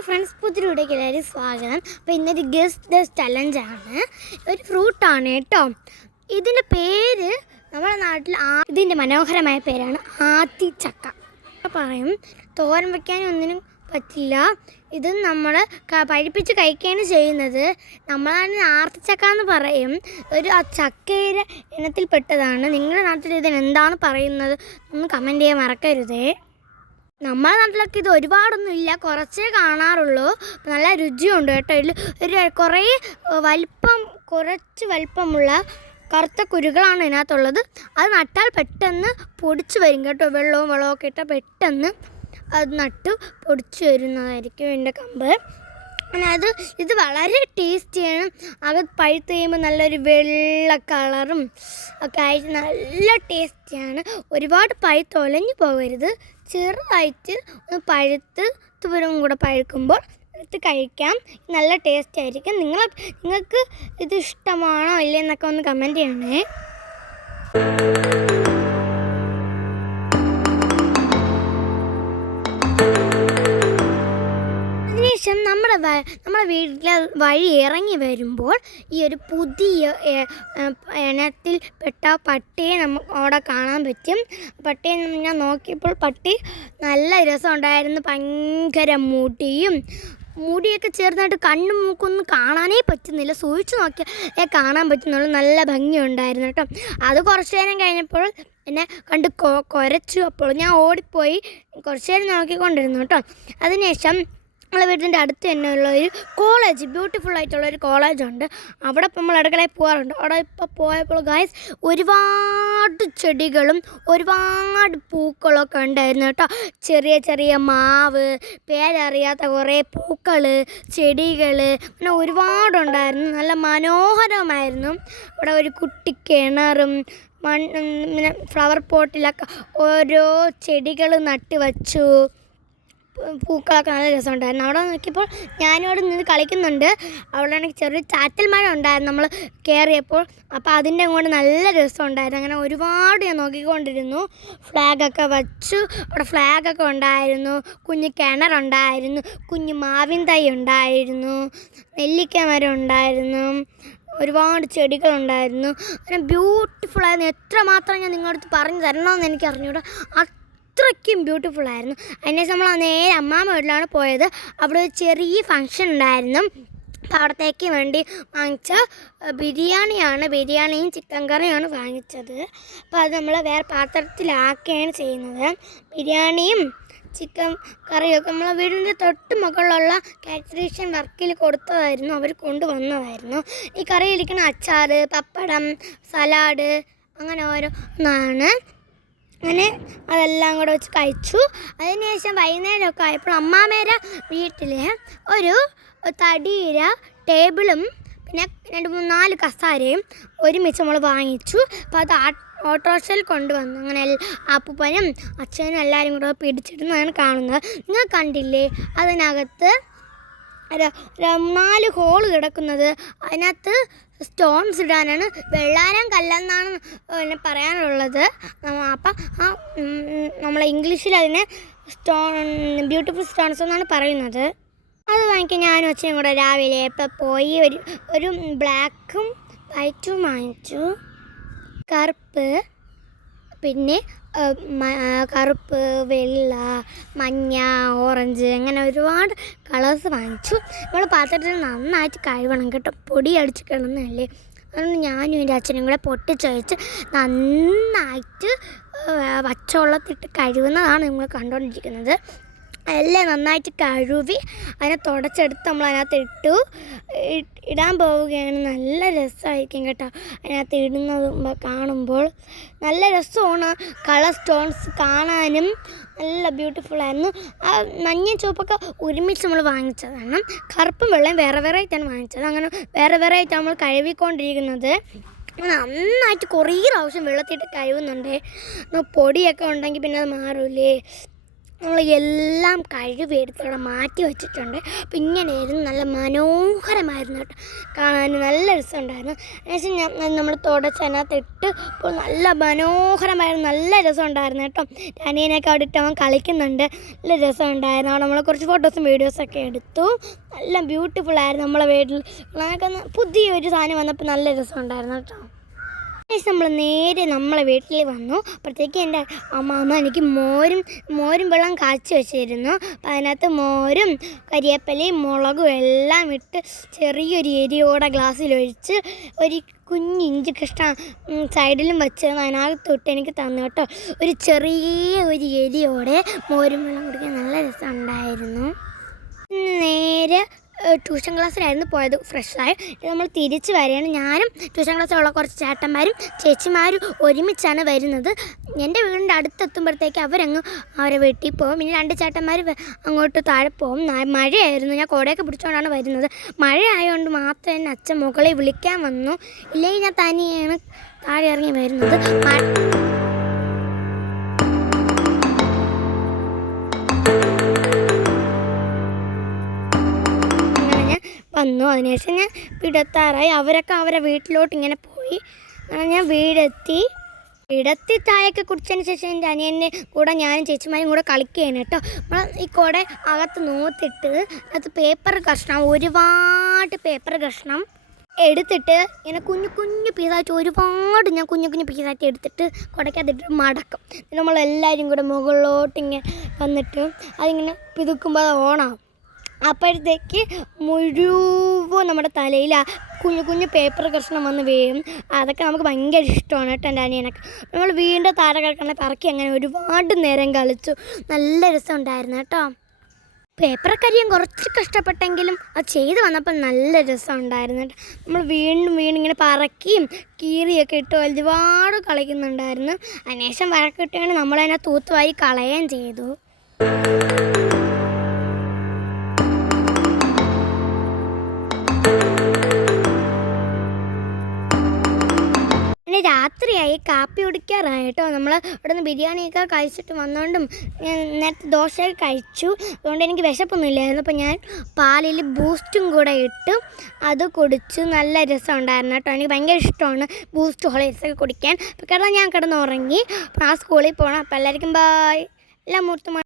Hello friends പുതിരിവിടേക്ക് എല്ലാവരും സ്വാഗതം. അപ്പോൾ ഇന്നൊരു ഗസ്റ്റ് ചലഞ്ച് ചലഞ്ചാണ് ഒരു ഫ്രൂട്ടാണ് കേട്ടോ. ഇതിന്റെ പേര് നമ്മുടെ നാട്ടിൽ ആ ഇതിന്റെ മനോഹരമായ പേരാണ് ആത്തിച്ചക്ക ചക്ക. പറയും തോരൻ വയ്ക്കാൻ ഒന്നിനും പറ്റില്ല. ഇത് നമ്മൾ പഴിപ്പിച്ച് കഴിക്കുകയാണ് ചെയ്യുന്നത്. നമ്മളാണ് ആർത്തിച്ചക്ക എന്ന് പറയും. ഒരു ആ ചക്കയുടെ ഇനത്തിൽപ്പെട്ടതാണ്. നിങ്ങളുടെ നാട്ടിൽ ഇതിന് എന്താണ് പറയുന്നത്? ഒന്ന് കമന്റ് ചെയ്യാൻ മറക്കരുതേ. നമ്മുടെ നാട്ടിലൊക്കെ ഇത് ഒരുപാടൊന്നും ഇല്ല കുറച്ചേ കാണാറുള്ളൂ. നല്ല രുചിയുണ്ട് കേട്ടോ. ഇതിൽ ഒരു കുറേ വലിപ്പം കുറച്ച് വലിപ്പമുള്ള കറുത്ത കുരുകളാണ് ഇതിനകത്തുള്ളത്. അത് നട്ടാൽ പെട്ടെന്ന് പൊടിച്ച് വരും കേട്ടോ. വെള്ളവും വെള്ളവും ഒക്കെ ഇട്ടാൽ പെട്ടെന്ന് അത് നട്ട് പൊടിച്ച് വരുന്നതായിരിക്കും എന്റെ കമ്പ്. അത് ഇത് വളരെ ടേസ്റ്റിയാണ്. അകത്ത് പഴുത്ത് കഴിയുമ്പോൾ നല്ലൊരു വെള്ള കളറും ഒക്കെ ആയിട്ട് നല്ല ടേസ്റ്റിയാണ്. ഒരുപാട് പഴുത്ത് ഒലഞ്ഞു പോകരുത്. ചെറുതായിട്ട് ഒന്ന് പഴുത്ത് തുവരും കൂടെ പഴുക്കുമ്പോൾ എടുത്ത് കഴിക്കാം. നല്ല ടേസ്റ്റ് ആയിരിക്കും നിങ്ങൾ നിങ്ങൾക്ക് ഇത് ഇഷ്ടമാണോ ഇല്ലേ എന്നൊക്കെ ഒന്ന് കമന്റ് ചെയ്യണേ. അതിനുശേഷം നമ്മുടെ നമ്മുടെ വീട്ടിലെ വഴി ഇറങ്ങി വരുമ്പോൾ ഈ ഒരു പുതിയ ഇനത്തിൽ പെട്ട പട്ടിയെ നമുക്ക് അവിടെ കാണാൻ പറ്റും. പട്ടിയെ ഞാൻ നോക്കിയപ്പോൾ പട്ടി നല്ല രസമുണ്ടായിരുന്നു. ഭയങ്കര മുടിയും മുടിയൊക്കെ ചേർന്നായിട്ട് കണ്ണും മൂക്കൊന്നും കാണാനേ പറ്റുന്നില്ല. സൂക്ഷിച്ചു നോക്കിയാൽ കാണാൻ പറ്റുന്നുള്ളൂ. നല്ല ഭംഗിയുണ്ടായിരുന്നു കേട്ടോ. അത് കുറച്ച് നേരം കഴിഞ്ഞപ്പോൾ എന്നെ കണ്ട് കൊ കുരച്ചു. അപ്പോൾ ഞാൻ ഓടിപ്പോയി കുറച്ച് നേരം നോക്കിക്കൊണ്ടിരുന്നു കേട്ടോ. അതിനുശേഷം നമ്മളെ വീടിന്റെ അടുത്ത് തന്നെ ഉള്ള ഒരു കോളേജ് ബ്യൂട്ടിഫുൾ ആയിട്ടുള്ള ഒരു കോളേജ് ഉണ്ട്. അവിടെ ഇപ്പം നമ്മൾ ഇടകളെ പോകാറുണ്ട് അവിടെ ഇപ്പോൾ പോയപ്പോൾ ഗായസ് ഒരുപാട് ചെടികളും ഒരുപാട് പൂക്കളൊക്കെ ഉണ്ടായിരുന്നു കേട്ടോ. ചെറിയ ചെറിയ മാവ് പേരറിയാത്ത കുറേ പൂക്കൾ ചെടികൾ അങ്ങനെ ഒരുപാടുണ്ടായിരുന്നു നല്ല മനോഹരമായിരുന്നു. അവിടെ ഒരു കുട്ടി കിണറും മണ്ണ് പിന്നെ ഫ്ലവർ പോട്ടിലൊക്കെ ഓരോ ചെടികൾ നട്ട് വച്ചു പൂക്കളൊക്കെ നല്ല രസമുണ്ടായിരുന്നു. അവിടെ നോക്കിയപ്പോൾ ഞാനിവിടെ നിന്ന് കളിക്കുന്നുണ്ട്. അവിടെ ആണെങ്കിൽ ചെറിയ ചാറ്റൽ മഴ ഉണ്ടായിരുന്നു. നമ്മൾ കയറിയപ്പോൾ അപ്പോൾ അതിന്റെ അങ്ങോട്ട് നല്ല രസമുണ്ടായിരുന്നു. അങ്ങനെ ഒരുപാട് ഞാൻ നോക്കിക്കൊണ്ടിരുന്നു. ഫ്ലാഗൊക്കെ വച്ചു. അവിടെ ഫ്ലാഗൊക്കെ ഉണ്ടായിരുന്നു. കുഞ്ഞ് കിണറുണ്ടായിരുന്നു കുഞ്ഞ് മാവിൻ തൈ ഉണ്ടായിരുന്നു. നെല്ലിക്ക മരം ഉണ്ടായിരുന്നു. ഒരുപാട് ചെടികളുണ്ടായിരുന്നു അങ്ങനെ ബ്യൂട്ടിഫുൾ ആയിരുന്നു. എത്രമാത്രം ഞാൻ നിങ്ങളുടെ അടുത്ത് പറഞ്ഞു തരണമെന്ന് എനിക്ക് അറിഞ്ഞൂടാ അത്രയ്ക്കും ബ്യൂട്ടിഫുൾ ആയിരുന്നു. അതിനുശേഷം നമ്മൾ നേരെ അമ്മാമ്മ വീട്ടിലാണ് പോയത്. അവിടെ ഒരു ചെറിയ ഫങ്ഷൻ ഉണ്ടായിരുന്നു. അവിടത്തേക്ക് വേണ്ടി വാങ്ങിച്ച ബിരിയാണിയാണ് ബിരിയാണിയും ചിക്കൻ കറിയാണ് വാങ്ങിച്ചത്. അപ്പോൾ അത് നമ്മൾ വേറെ പാത്രത്തിലാക്കുകയാണ് ചെയ്യുന്നത്. ബിരിയാണിയും ചിക്കൻ കറിയൊക്കെ നമ്മളെ വീടിന്റെ തൊട്ട് മുകളിലുള്ള കാറ്ററീഷൻ വർക്കിൽ കൊടുത്തതായിരുന്നു. അവർ കൊണ്ടുവന്നതായിരുന്നു. ഈ കറിയിലിരിക്കുന്ന അച്ചാർ പപ്പടം സലാഡ് അങ്ങനെ ഓരോന്നാണ്. അങ്ങനെ അതെല്ലാം കൂടെ വെച്ച് കഴിച്ചു. അതിനുശേഷം വൈകുന്നേരമൊക്കെ ആയപ്പോൾ അമ്മാമേരെ വീട്ടിൽ ഒരു തടിയിര ടേബിളും പിന്നെ രണ്ട് മൂന്ന് നാല് കസാരയും ഒരുമിച്ച് നമ്മൾ വാങ്ങിച്ചു. അപ്പോൾ അത് ഓട്ടോറിക്ഷയിൽ കൊണ്ടുവന്നു. അങ്ങനെ അപ്പുപ്പനും അച്ഛനും എല്ലാവരും കൂടെ പിടിച്ചിടുന്നതാണ് കാണുന്നത്. നിങ്ങൾ കണ്ടില്ലേ? അതിനകത്ത് നാല് ഹോൾ കിടക്കുന്നത്. അതിനകത്ത് സ്റ്റോൺസ് ഇടാനാണ്. വെള്ളാരം കല്ലെന്നാണ് പിന്നെ പറയാനുള്ളത്. അപ്പം ആ നമ്മളെ ഇംഗ്ലീഷിൽ അതിനെ സ്റ്റോൺ ബ്യൂട്ടിഫുൾ സ്റ്റോൺസ് എന്നാണ് പറയുന്നത്. അത് വാങ്ങിക്കാൻ ഞാനും അച്ഛനും കൂടെ രാവിലെ ഇപ്പം പോയി ഒരു ഒരു ബ്ലാക്കും വൈറ്റും വാങ്ങിച്ചു. കറുപ്പ് പിന്നെ കറുപ്പ് വെള്ള മഞ്ഞ ഓറഞ്ച് അങ്ങനെ ഒരുപാട് കളേഴ്സ് വാങ്ങിച്ചു. നമ്മൾ പാത്രത്തിൽ നന്നായിട്ട് കഴുകണം കേട്ടോ. പൊടി അടിച്ച് കിടന്നല്ലേ. അതുകൊണ്ട് ഞാനും എന്റെ അച്ഛനും കൂടെ പൊട്ടിച്ചൊഴിച്ച് നന്നായിട്ട് വച്ചവെള്ളത്തിട്ട് കഴുകുന്നതാണ് നിങ്ങൾ കണ്ടുകൊണ്ടിരിക്കുന്നത് എല്ലാം നന്നായിട്ട് കഴുവി അതിനെ തുടച്ചെടുത്ത് നമ്മൾ അതിനകത്ത് ഇട്ടു ഇടാൻ പോവുകയാണ്. നല്ല രസമായിരിക്കും കേട്ടോ അതിനകത്ത് ഇടുന്നത് കാണുമ്പോൾ. നല്ല രസമാണ് കളർ സ്റ്റോൺസ് കാണാനും. നല്ല ബ്യൂട്ടിഫുൾ ആയിരുന്നു. ആ മഞ്ഞ ചുവപ്പൊക്കെ ഒരുമിച്ച് നമ്മൾ വാങ്ങിച്ചതാണ്. കറുപ്പും വെള്ളയും വേറെ വേറെ ആയിട്ടാണ് വാങ്ങിച്ചത്. അങ്ങനെ വേറെ വേറെ ആയിട്ട് നമ്മൾ കഴുകിക്കൊണ്ടിരിക്കുന്നത്. നന്നായിട്ട് കുറേ പ്രാവശ്യം വെള്ളത്തിട്ട് കഴിവുന്നുണ്ട് പൊടിയൊക്കെ ഉണ്ടെങ്കിൽ പിന്നെ അത് മാറൂലേ എല്ലാം കഴുകി എടുത്തോടെ മാറ്റി വെച്ചിട്ടുണ്ട്. അപ്പം ഇങ്ങനെയായിരുന്നു നല്ല മനോഹരമായിരുന്നു കേട്ടോ. കാണാൻ നല്ല രസമുണ്ടായിരുന്നു. അതിനുശേഷം ഞാൻ നമ്മൾ തുടച്ചതിനകത്തിട്ട് അപ്പോൾ നല്ല മനോഹരമായിരുന്നു. നല്ല രസമുണ്ടായിരുന്നു കേട്ടോ. അനിയനൊക്കെ അവിടെ ഇട്ട് അവൻ കളിക്കുന്നുണ്ട്. നല്ല രസമുണ്ടായിരുന്നു. അവിടെ നമ്മൾ കുറച്ച് ഫോട്ടോസും വീഡിയോസൊക്കെ എടുത്തു. നല്ല ബ്യൂട്ടിഫുൾ ആയിരുന്നു നമ്മളെ വീട്ടിൽ. പുതിയൊരു സാധനം വന്നപ്പോൾ നല്ല രസം ഉണ്ടായിരുന്നു കേട്ടോ. നമ്മൾ നേരെ നമ്മളെ വീട്ടിൽ വന്നു. അപ്പോഴത്തേക്ക് എന്റെ അമ്മാമ്മ എനിക്ക് മോരും മോരും വെള്ളം കാച്ചി വെച്ചിരുന്നു. അപ്പം അതിനകത്ത് മോരും കരിയേപ്പലയും മുളകും എല്ലാം ഇട്ട് ചെറിയൊരു എരിയോടെ ഗ്ലാസ്സിലൊഴിച്ച് ഒരു കുഞ്ഞ് ഇഞ്ചി കഷ്ണം സൈഡിലും വെച്ച് അതിനകത്തൊട്ട് എനിക്ക് തന്നു കേട്ടോ. ഒരു ചെറിയ ഒരു എരിയോടെ മോരും വെള്ളം കുടിക്കാൻ നല്ല രസമുണ്ടായിരുന്നു. നേരെ ട്യൂഷൻ ക്ലാസ്സിലായിരുന്നു പോയത് ഫ്രഷായി. നമ്മൾ തിരിച്ച് വരികയാണ്. ഞാനും ട്യൂഷൻ ക്ലാസ്സിലുള്ള കുറച്ച് ചേട്ടന്മാരും ചേച്ചിമാരും ഒരുമിച്ചാണ് വരുന്നത്. എന്റെ വീടിന്റെ അടുത്തെത്തുമ്പോഴത്തേക്ക് അവരങ്ങ് അവരെ വെട്ടി പോകും. പിന്നെ രണ്ട് ചേട്ടന്മാർ അങ്ങോട്ട് താഴെ പോകും. മഴയായിരുന്നു. ഞാൻ കോടയൊക്കെ പിടിച്ചുകൊണ്ടാണ് വരുന്നത്. മഴ ആയതുകൊണ്ട് മാത്രം എന്നെ അച്ഛൻ മുകളിൽ വിളിക്കാൻ വന്നു. ഇല്ലെങ്കിൽ ഞാൻ തനിയാണ് താഴെ ഇറങ്ങി വരുന്നത്. വന്നു. അതിനുശേഷം ഞാൻ വീടെത്താറായി. അവരൊക്കെ അവരെ വീട്ടിലോട്ട് ഇങ്ങനെ പോയി. ഞാൻ വീടെത്തി. വീടെത്തി ചായയൊക്കെ കുടിച്ചതിന് ശേഷം എന്റെ അനിയനെ കൂടെ ഞാനും ചേച്ചിമാരും കൂടെ കളിക്കുകയാണ് കേട്ടോ. നമ്മൾ ഈ കുട അകത്ത് നോത്തിട്ട് അത് പേപ്പർ കഷ്ണം ഒരുപാട് പേപ്പർ കഷ്ണം എടുത്തിട്ട് ഇങ്ങനെ കുഞ്ഞു കുഞ്ഞു പീസായിട്ട് ഒരുപാട് ഞാൻ കുഞ്ഞു കുഞ്ഞു പീസായിട്ട് എടുത്തിട്ട് കുടയ്ക്കകത്തിട്ട് മടക്കും. നമ്മളെല്ലാവരും കൂടെ മുകളിലോട്ട് ഇങ്ങനെ വന്നിട്ട് അതിങ്ങനെ പിതുക്കുമ്പോൾ അത് ഓണാവും. അപ്പോഴത്തേക്ക് മുഴുവൻ നമ്മുടെ തലയിൽ ആ കുഞ്ഞു കുഞ്ഞു പേപ്പർ കഷ്ണം വന്ന് വീഴും. അതൊക്കെ നമുക്ക് ഭയങ്കര ഇഷ്ടമാണ് കേട്ടോ എന്റെ അനിയനൊക്കെ. നമ്മൾ വീണ്ടും താഴെ കിടക്കണ പറക്കി അങ്ങനെ ഒരുപാട് നേരം കളിച്ചു. നല്ല രസമുണ്ടായിരുന്നു കേട്ടോ. പേപ്പർ കരിയും കുറച്ച് കഷ്ടപ്പെട്ടെങ്കിലും അത് ചെയ്ത് വന്നപ്പോൾ നല്ല രസമുണ്ടായിരുന്നു നമ്മൾ വീണ്ടും വീണ്ടും ഇങ്ങനെ പറക്കിയും കീറിയൊക്കെ ഇട്ട് ഒരുപാട് കളിക്കുന്നുണ്ടായിരുന്നു. അതിനുശേഷം വഴക്കിട്ടുകൊണ്ട് നമ്മളതിനെ തൂത്തുവായി കളയുകയും ചെയ്തു. രാത്രിയായി കാപ്പി കുടിക്കാറായി കേട്ടോ. നമ്മൾ ഇവിടെ നിന്ന് ബിരിയാണിയൊക്കെ കഴിച്ചിട്ട് വന്നുകൊണ്ടും നേരത്തെ ദോശയൊക്കെ കഴിച്ചു. അതുകൊണ്ട് എനിക്ക് വിശപ്പൊന്നുമില്ലായിരുന്നു. അപ്പോൾ ഞാൻ പാലിൽ ബൂസ്റ്റും കൂടെ ഇട്ട്. അത് കുടിച്ചു. നല്ല രസമുണ്ടായിരുന്നു കേട്ടോ. എനിക്ക് ഭയങ്കര ഇഷ്ടമാണ് ബൂസ്റ്റ് ഹോളേഴ്സൊക്കെ കുടിക്കാൻ. അപ്പോൾ കേട്ടോ ഞാൻ കിടന്ന് ഉറങ്ങി അപ്പോൾ ആ സ്കൂളിൽ പോകണം അപ്പോൾ എല്ലാവർക്കും ബായ് എല്ലാ മൂർത്തുമാണ്